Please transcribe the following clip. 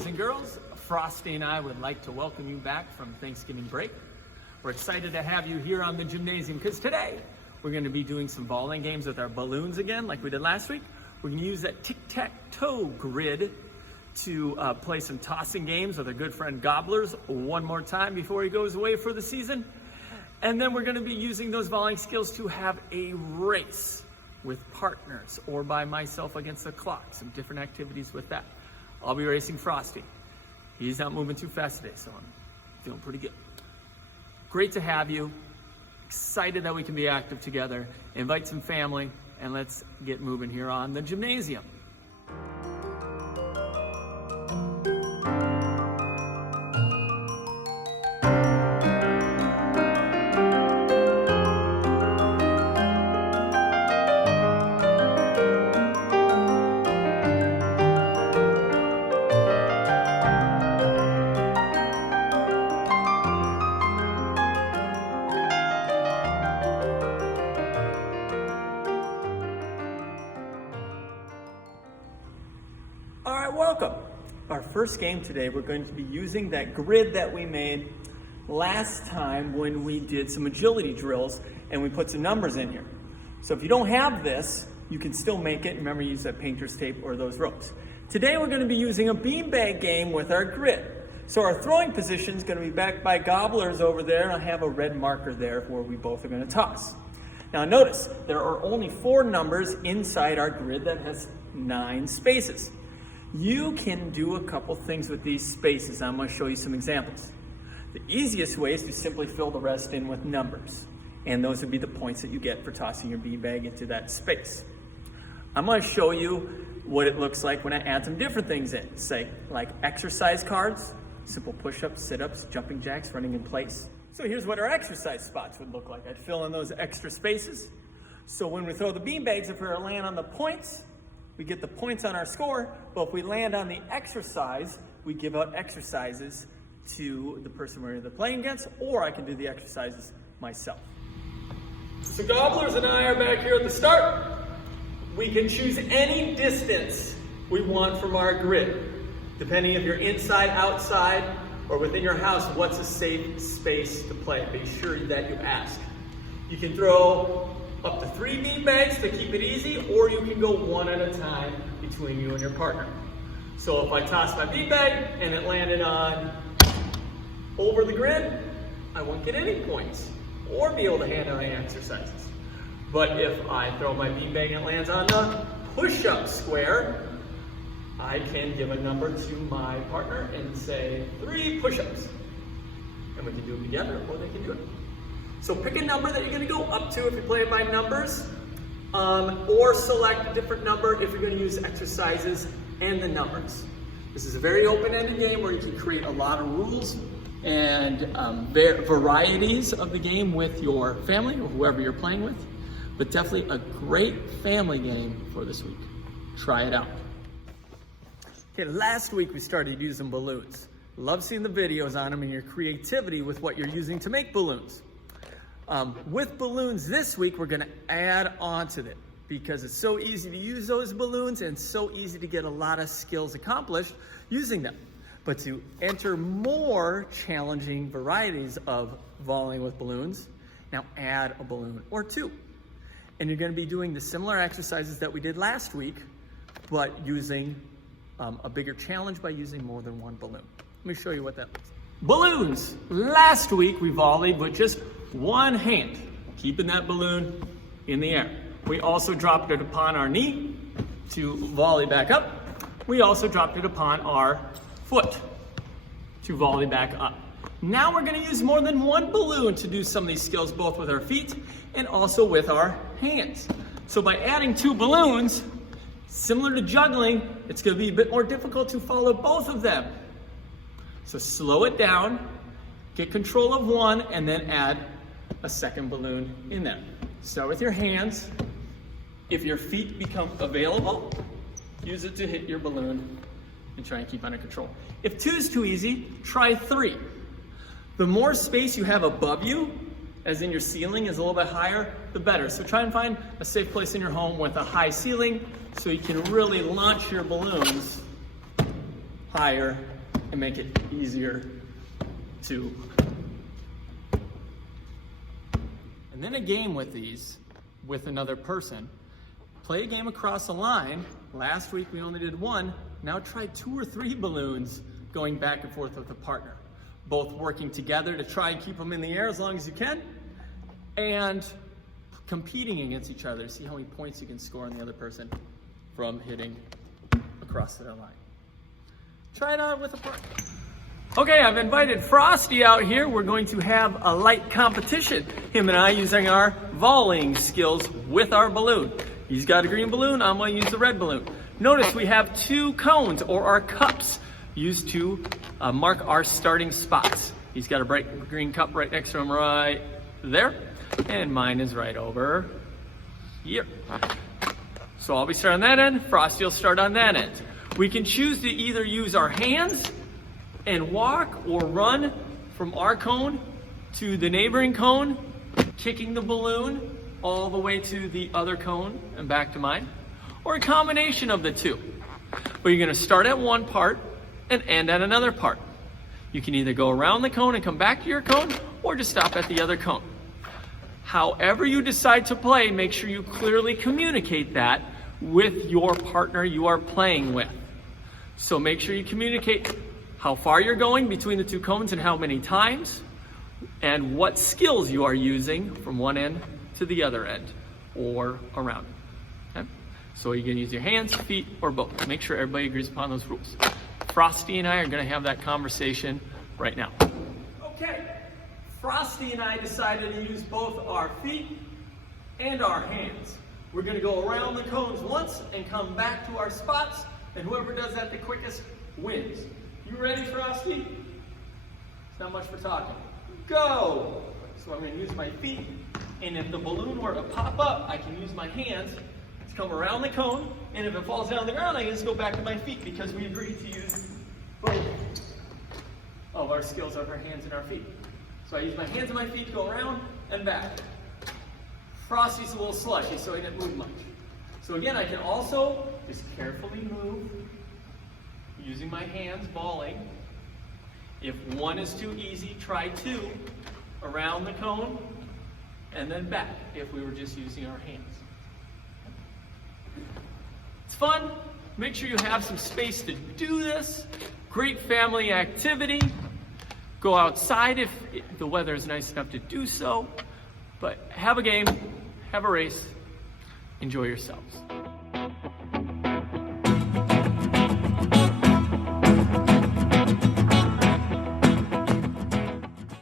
boys and girls. Frosty and I would like to welcome you back from Thanksgiving break. We're excited to have you here on the gymnasium because today we're going to be doing some volleying games with our balloons again like we did last week. We're going to use that tic-tac-toe grid to play some tossing games with our good friend Gobblers one more time before he goes away for the season. And then we're going to be using those volleying skills to have a race with partners or by myself against the clock. Some different activities with that. I'll be racing Frosty. He's not moving too fast today, so I'm feeling pretty good. Great to have you. Excited that we can be active together. Invite some family, and let's get moving here on the gymnasium. All right, welcome. Our first game today, we're going to be using that grid that we made last time when we did some agility drills and we put some numbers in here. So if you don't have this, you can still make it. Remember, use that painter's tape or those ropes. Today, we're going to be using a beanbag game with our grid. So our throwing position is going to be back by Gobblers over there, and I have a red marker there where we both are going to toss. Now notice, there are only 4 numbers inside our grid that has 9 spaces. You can do a couple things with these spaces. I'm going to show you some examples. The easiest way is to simply fill the rest in with numbers. And those would be the points that you get for tossing your beanbag into that space. I'm going to show you what it looks like when I add some different things in. Say, like exercise cards, simple push-ups, sit-ups, jumping jacks, running in place. So here's what our exercise spots would look like. I'd fill in those extra spaces. So when we throw the beanbags, if we land on the points, we get the points on our score, but if we land on the exercise, we give out exercises to the person we're either playing against, or I can do the exercises myself. So Gobblers and I are back here at the start. We can choose any distance we want from our grid, depending if you're inside, outside, or within your house, what's a safe space to play. Be sure that you ask. You can throw up to 3 beanbags to keep it easy, or you can go one at a time between you and your partner. So if I toss my beanbag and it landed on over the grid, I won't get any points or be able to hand out any exercises. But if I throw my beanbag and it lands on the push-up square, I can give a number to my partner and say 3 push-ups. And we can do it together, or they can do it. So pick a number that you're going to go up to if you play it by numbers, or select a different number if you're going to use exercises and the numbers. This is a very open-ended game where you can create a lot of rules and varieties of the game with your family or whoever you're playing with, but definitely a great family game for this week. Try it out. Okay, last week we started using balloons. Love seeing the videos on them and your creativity with what you're using to make balloons. With balloons this week, we're going to add on to it because it's so easy to use those balloons and so easy to get a lot of skills accomplished using them. But to enter more challenging varieties of volleying with balloons, now add a balloon or 2. And you're going to be doing the similar exercises that we did last week, but using a bigger challenge by using more than 1 balloon. Let me show you what that looks like. Balloons. Last week we volleyed with just 1 hand, keeping that balloon in the air. We also dropped it upon our knee to volley back up. We also dropped it upon our foot to volley back up. Now we're going to use more than 1 balloon to do some of these skills, both with our feet and also with our hands. So by adding 2 balloons, similar to juggling, it's going to be a bit more difficult to follow both of them. So slow it down, get control of 1, and then add a 2nd balloon in there. Start with your hands. If your feet become available, use it to hit your balloon and try and keep under control. If 2 is too easy, try 3. The more space you have above you, as in your ceiling is a little bit higher, the better. So try and find a safe place in your home with a high ceiling so you can really launch your balloons higher and make it easier to. And then a game with these, with another person. Play a game across a line. Last week we only did one. Now try 2 or 3 balloons going back and forth with a partner. Both working together to try and keep them in the air as long as you can, and competing against each other to see how many points you can score on the other person from hitting across their line. Try it out with a partner. Okay, I've invited Frosty out here. We're going to have a light competition. Him and I using our volleying skills with our balloon. He's got a green balloon, I'm going to use the red balloon. Notice we have 2 cones, or our cups, used to mark our starting spots. He's got a bright green cup right next to him right there, and mine is right over here. So I'll be starting on that end, Frosty will start on that end. We can choose to either use our hands and walk or run from our cone to the neighboring cone, kicking the balloon all the way to the other cone and back to mine, or a combination of the two. But you're going to start at one part and end at another part. You can either go around the cone and come back to your cone, or just stop at the other cone. However you decide to play, make sure you clearly communicate that with your partner you are playing with. So make sure you communicate how far you're going between the 2 cones and how many times, and what skills you are using from one end to the other end or around. Okay? So you can use your hands, feet, or both. Make sure everybody agrees upon those rules. Frosty and I are going to have that conversation right now. Okay, Frosty and I decided to use both our feet and our hands. We're going to go around the cones once and come back to our spots, and whoever does that the quickest wins. You ready, Frosty? It's not much for talking. Go! So I'm going to use my feet, and if the balloon were to pop up, I can use my hands to come around the cone, and if it falls down on the ground, I can just go back to my feet because we agreed to use both of our skills of our hands and our feet. So I use my hands and my feet to go around and back. Frosty's a little slushy, so he didn't move much. So again, I can also just carefully move using my hands, balling. If one is too easy, try 2 around the cone and then back if we were just using our hands. It's fun. Make sure you have some space to do this. Great family activity. Go outside if the weather is nice enough to do so. But have a game, have a race, enjoy yourselves.